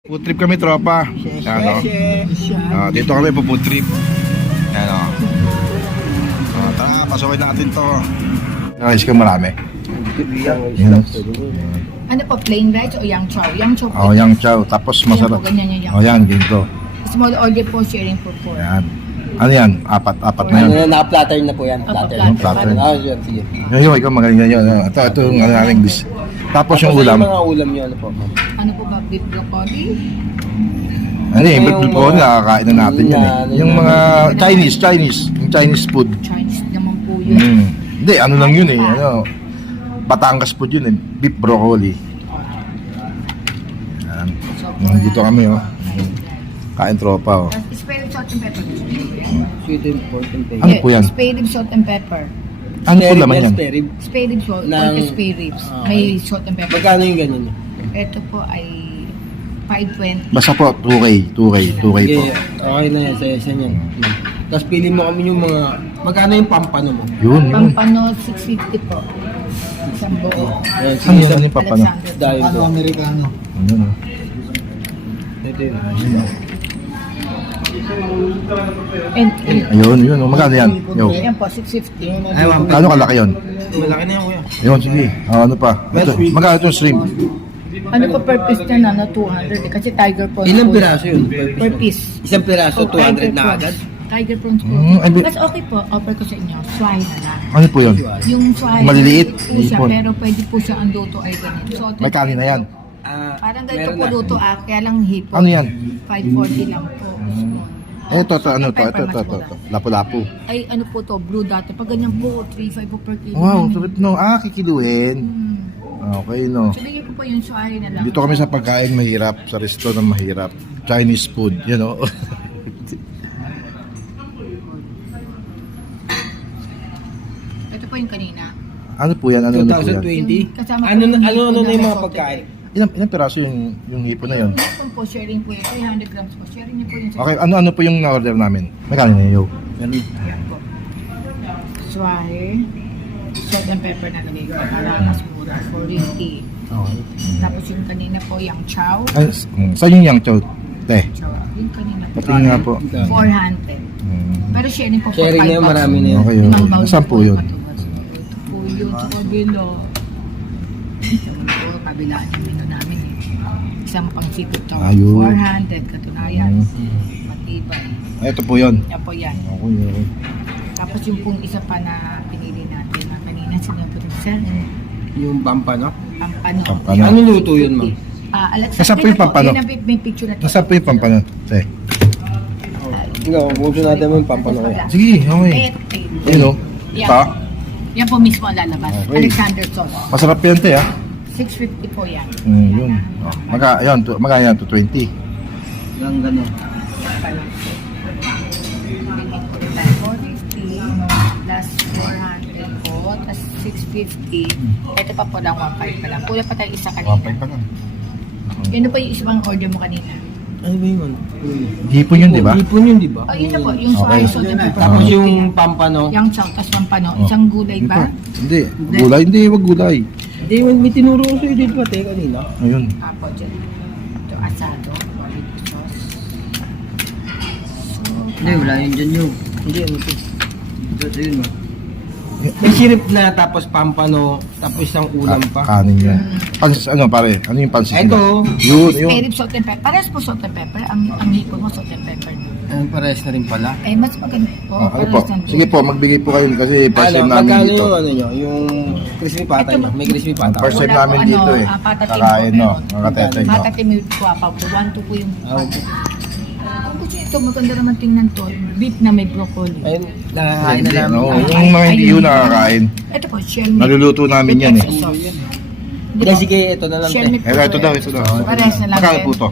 Food trip kami, tropa. Ano? Dito kami po food trip. Ano? Tara, pasukin natin to. Rice ka marami. Ano po, plain rice o yang chow? Yang chow po. Oh, yang chow. Tapos masarap. Yan po, ganyan yung yang Oh, yan, ginto. Small order po, sharing po po. Yan. Ano yan? Apat na yan. Naka-platter na po yan. Opo, Platter. platter. Yun, sige. Yung ikaw magaling yan. Ito yung ano namin bis. Tapos yung ulam. Mga ulam yun, ano po, ma'am? Ano po ba, beef broccoli? Ano yung beef po, nakakain na natin yan eh. Yung mga Chinese. Yung Chinese food. Chinese naman po yun. Hindi, ano lang yun eh. Ano, Batangas food yun eh. Beef broccoli. Yan. Dito kami oh. Kain tropa oh. Spare rib, salt and pepper. Sweet and pork and pay. Ano po yan? Spare rib, salt and pepper. Ano po laman yan? Spare rib, salt, Ng- or spare ribs. May salt and pepper. Magkano yung ganyan nyo? Ito po ay 520. Basta po, 2K po. Okay, okay na yan, sa yan. Tapos pili mo kami yung mga, magkano yung pampano mo? Yun. Pampano, 650 po. Isang buo. Yan, Ano sige, yan? sa Ano yung papano? Alexander. dahil po. Amerikano. Yun oh. Ito yun. And Ayun oh. Magkano yan? Yo. yan po, 650. Ay, ma'am. Ano kalaki yun? Malaki na yan, kuya. Yun, sige. Ano pa? Ito, magkano itong shrimp? Ano po per piece na na 200 eh, kasi tiger prawns Ilang po. piraso yun? Per piece. Isang piraso, Oh, 200 tiger na prawns. agad? Tiger prawns po. Ay, Mas okay po, offer ko sa inyo, swine na lang. Ano po yun? Yung swine, Maliliit, po siya, ipon. pero pwede po siya ang luto ay ganito. So, May kanin na yan. parang ganito meron po na. luto kaya lang hipon. Ano yan? 540 lang po. Ito, ano to? Pepper Ito. mas mura. Lapu-lapu. Ay, ano po to, blue dati. Pag ganyan po, 3.5 po per kilo. Wow, sulit no. Kikiluhin. Okay no. So, bigyan ko po yung swine na lang. Dito kami sa pagkain mahirap, sa resto ng mahirap. Chinese food, you know. Ito po yung kanina. Ano po yan? Ano po yan? 2020? Kasama Ano po yung na hipon yung mga salted pagkain? Ilang piraso yung hipon na yun? Hipon po, sharing po yun. 300 grams po. Sharing niyo po yun sa Okay, ano po yung na-order namin? Magkano na yun? Meron. Yan po. Swine, salt and pepper na lagay ko. Para mas mura. 450. Okay. Tapos yung kanina po, yung chow. Saan yung yang chow? Te. Chow. Yung kanina po. Pati nga po. 400. Pero sharing po po. Sharing na yun, marami na yun. Okay yun. Saan po yun? Ito po yun sa kabila. Ito po, kabilaan yung menu namin eh. Isang pang seafood to. Ayun. 400 katunayan. Matibay. Ito po yun. Yan po yan. Okay. Tapos yung pong isa pa na pinili natin na kanina sinabi ko sa Yung pampano? Pampano. Pampano. Ano luto yun, ma'am? Alex, Nasaan po yung pampano? Yun ang may picture na to. Nasaan po yung pampano? Te. Ikaw, gusto natin mo yung pampano kaya. Sige, okay. Yun o. Yan. Ito. Yan po mismo ang lalabas. Okay. Alexander sauce. Masarap yan, te, ah. 650 po yan. Yun. Magkano yan? 220. Yung gano'n. Yan pa lang po. 450 plus 400 po. Plus 650. Ito pa po lang 1.5 pa lang. Kulang pa tayo isa kanina. 1.5 pa lang. Yun na po yung isang order mo kanina. Ano ba yun? Hipon yun, di ba? Hipon yun, di ba? Oh, yun na po. Yung Okay. soy salt and pepper. Tapos yung pampano. Yung chow, tas pampano. Isang gulay ba? Hindi. Gulay? Hindi, wag gulay. Hindi, may tinuro ko sa'yo dito pati kanina. Ayun. Apo, dyan. Ito, asado. Barbecue sauce. Hindi, wala yun dyan yun. Hindi, ano ito? Ito yun, ma. May sirip na, tapos pampano, tapos isang ulam pa. Kanin yan. Pansit, ano pare? Ano yung pansit? Ito. Yun, yun. Spare rib, salt and pepper. Parehas po salt and pepper. Ang hipon mo, salt and pepper. Parehas na rin pala. Eh, mas maganda po. Ano po? Sige po, magbigay po kayo kasi first time namin magkano dito. yung ano nyo? Yung crispy pata nyo? May crispy pata. First time namin dito eh. Kakain, no? Mga kateteng, no? Patatim yung kuha pa. 1-2 po yung Ah, patatim. Kung gusto nyo ito, maganda naman tingnan to. Beef na may broccoli. Ayun, nakakain na namin. No, yung mga hindi yun nakakain. Ito po, shell meat. Naluluto namin yan eh. With sauce. Hindi, sige, ito na lang. Shell te. meat po. Ito daw, ito daw. Parehas na lang. Magkano din. po to?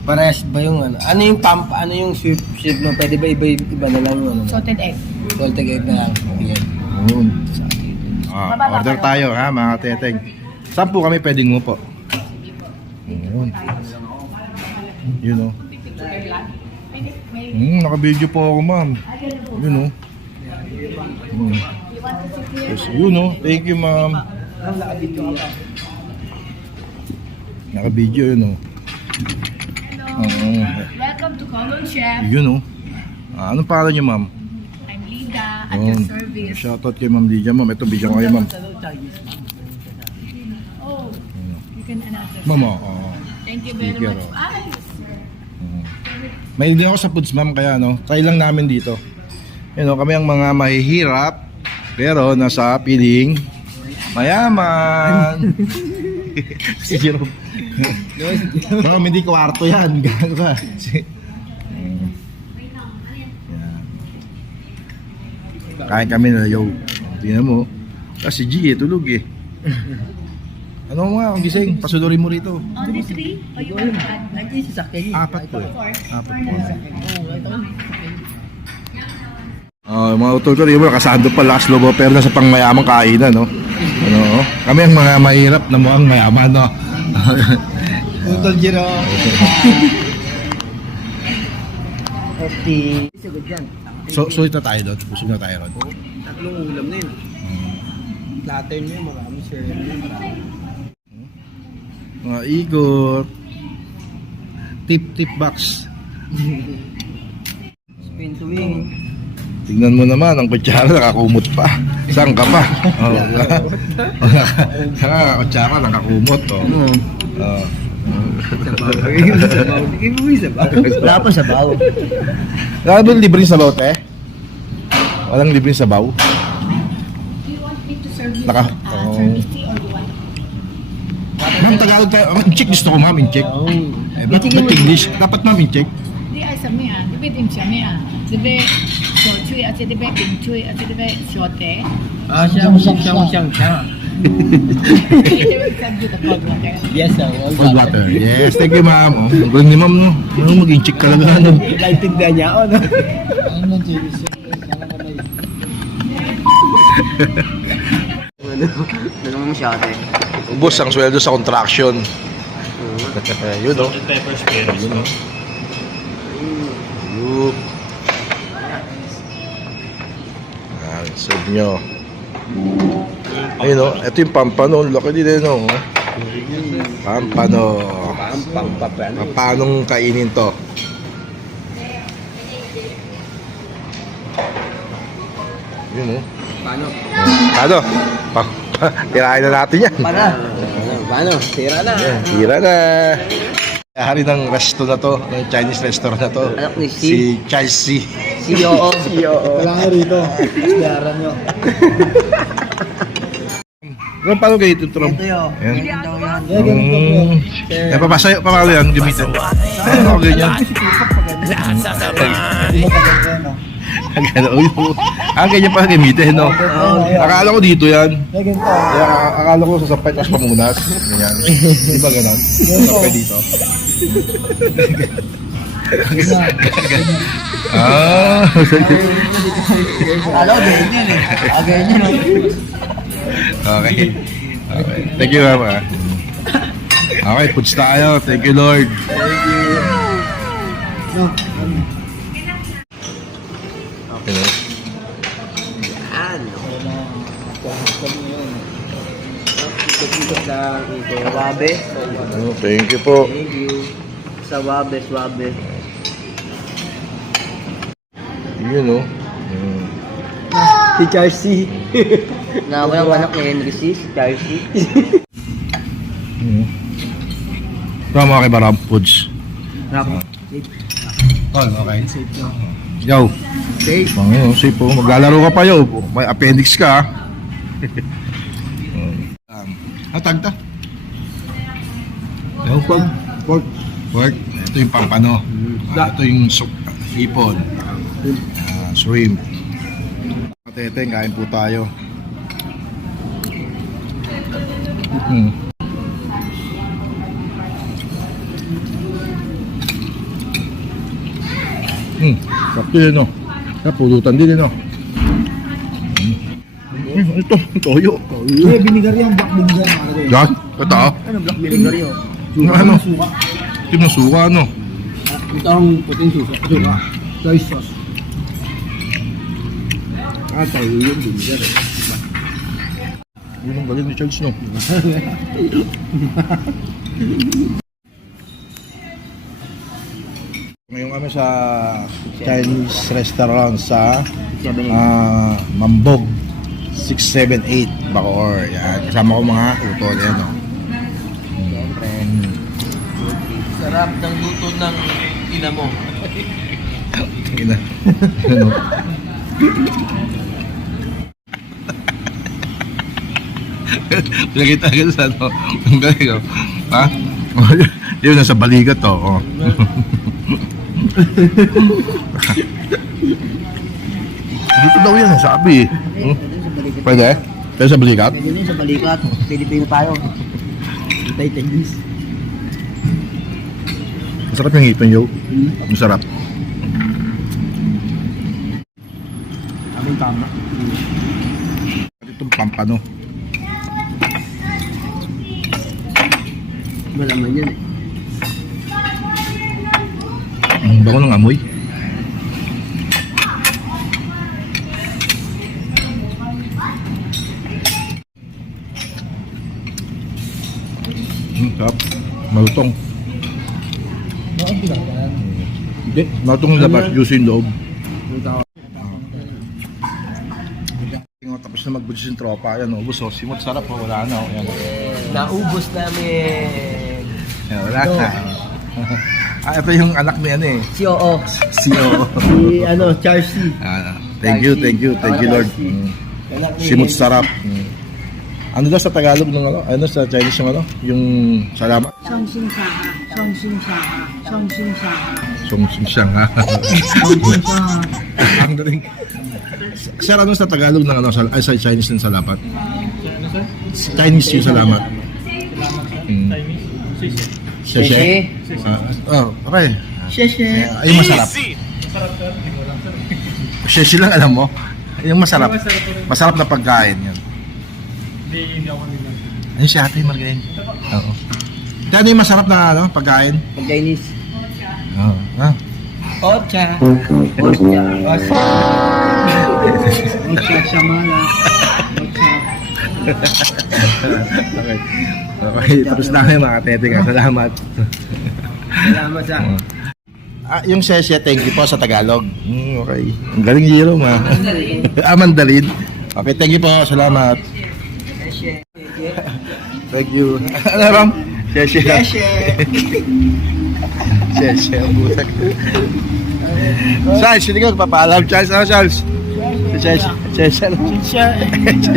Parehas ba yung ano? Ano yung ano yung sweet mo? Pwede ba iba na lang yung ano? Salted egg. Salted egg na lang. Yan. Yun. Order tayo ha mga teteng. Saan po kami pwedeng mo po? Yun. Yun o. Naka-video po ako ma'am. Yun o. Yes, yun o. Thank you ma'am. Naka-video yun o. Welcome to Colon Chef. Yun, oh. Anong pangalan niyo, ma'am? I'm Lida at your Yun. service. Shoutout kay Ma'am Lydia, ma'am. Ito, bigyan ko kayo, ma'am. Oh, you can announce. Ma'am, oh. Thank you very Speaker, much. oh. Ay, May hindi ako sa foods, ma'am, kaya no, try lang namin dito. Kami ang mga mahihirap, pero nasa piling mayaman. Si Jerome. Pero hindi kwarto yan. Gago ka. Kain kami na yo. Tingnan mo. Kasi G tulog eh. Ano nga, ang gising, pasulorin mo rito. only 3? O you want to add? Nandiyan si sakyan. Apat po eh. 4? Apat po. Oo, ito. Mga utol-utol, yun mo, nakasando pa lakas lobo pero nasa pangmayamang kainan, no? Kami ang mga mahirap na mukhang mayaman, no? Utol Jiro. FT. Sagot yan. Sulit na tayo doon, busog na tayo ron. Tatlong ulam na yun. Platter nyo, marami share nyo, marami. Mga ikot. Tip box. Spin to wing. Tingnan mo naman, ang kutsara nakakumot pa. Saan ka pa? Saan ka kutsara nakakumot, oh. Wala pa sabaw. Wala ba libreng sabaw, te? Walang libreng sabaw? Do you want me to serve you Naka- service tea or you want? Ma'am, Tagalog tayo. In-check gusto ko, ma'am, in-check. Ba't English? Dapat, ma'am, in-check. Di ay sa mia, di ba dim siya mia? Di ba so chui at di ba ping chui at di ba shote? Siyang. Later we'll serve you the cold water. Yes, sir. Cold water. Yes, thank you, ma'am. Oh, ang galing ni ma'am, no? Ano, mag-in-check ka lang, ano? Naitigdan niya ako, no? Ano mo siya ate? Ubus ang sweldo sa contraction. Yun, no? Peppers, peppers. Yun, no? Yun. Serve nyo. Ayun, no? Ito yung pampano. Laki din, no? Pampano. Paanong kainin to? Yun, no? Paano? Paano? Tirahin na natin yan. Paano? Tira na. Tira na. Hari ng resto na to, ng Chinese restaurant na to. Anak ni Si Chelsea. CEO. Wala nga rito. Daran nyo. Ano paano kayo tutulong? Ito yun. Ayan. Papasaya pa paano yan gamitin? Ano ganyan? Ganyan pa gamitin, no? Akala ko dito yan. Kaya akala ko sasampay tapos pamunas. Ganyan. Di ba ganon? Sasampay dito. Akala ko ganyan eh. Ganyan o. Okay. Thank you, mama. Okay, puts tayo. Thank you, Lord. Okay na. Yan. Ikot-ikot lang. Wabe. Oh, thank you po. Thank you. Sa wabe. Yun, no? Si Chelsea. Nawa yung anak ni Henry C. Si Chelsea. Tama kay Barab Foods. Tol, okay. Yo. Safe. Safe po. Maglalaro ka pa yo. May appendix ka. Tagta. Yo, pork. Ito yung pampano. Ito yung hipon. Shrimp. Teteng, kain po tayo. Sakto yun, no? Pulutan din, no? Ito, toyo. Binigar yan. Black binigar. Yan, ito. Ano black binigar yun? Ano? Tim na suka, no? Ito ang puting suka. Soy sauce. Tayo yung binigar. Yun ang galing ni Charles, no? Ngayon kami sa Chinese restaurant sa 7 Mambog 678 Bacoor. Yan. Kasama ko mga utol. Yan o. Siyempre. Sarap ng luto ng ina mo. Ina. Ano? Pinakita ka sa ano. Ang galing o. Ha? Yun, nasa balikat to. Oh. Dito daw yan, sabi. Pwede? Pwede sa balikat? Pwede din sa balikat. Pilipino tayo. Tayo Chinese. Masarap yung hipon, yo. Masarap. Aming tama. Itong pampano. Malaman yan eh. Ang bango ng amoy. Sarap. Malutong. Hindi. Malutong yung labas. Juicy yung loob. Tapos na mag-budget yung tropa. Ayan o. Ubus o. Simot sarap o. Wala na o. Ayan o. Naubos namin. Ayan, wala na. Ito yung anak ni ano eh. Si Oo. Si O. Si ano, Charles C. Thank you Lord. Simot sarap. Ano daw sa Tagalog ng ano? Ano sa Chinese yung ano? Yung salamat? Songsinsaha, songsinsaha, songsinsaha. Siyang ha. Ang daling. Sir, ano sa Tagalog ng ano? Sa Chinese ng salamat? Chinese yung salamat. Sheshe? Okay. Sheshe. Yung masarap. Sheshe lang alam mo. Yung masarap. Masarap na pagkain yan. Hindi ako nila. Ayun si ate Margain. Oo. Kaya ano yung masarap na ano, pagkain? Pag Chinese. Oo. Ocha. Ocha. Ocha. Ocha Shamala. Ocha. Okay. Okay, tapos na kayo mga tete ka. Salamat. Salamat sa... Yung sesya, thank you po sa Tagalog. Okay. Ang galing Jerome ha. Mandalin. Okay, thank you po. Salamat. Sheshe. Thank you. Ano Ram? Sesya. Sheshe. Sesya. Butak. Charles, hindi ka magpapaalam. Charles, ano Charles? Sesya. Sesya. Sheshe.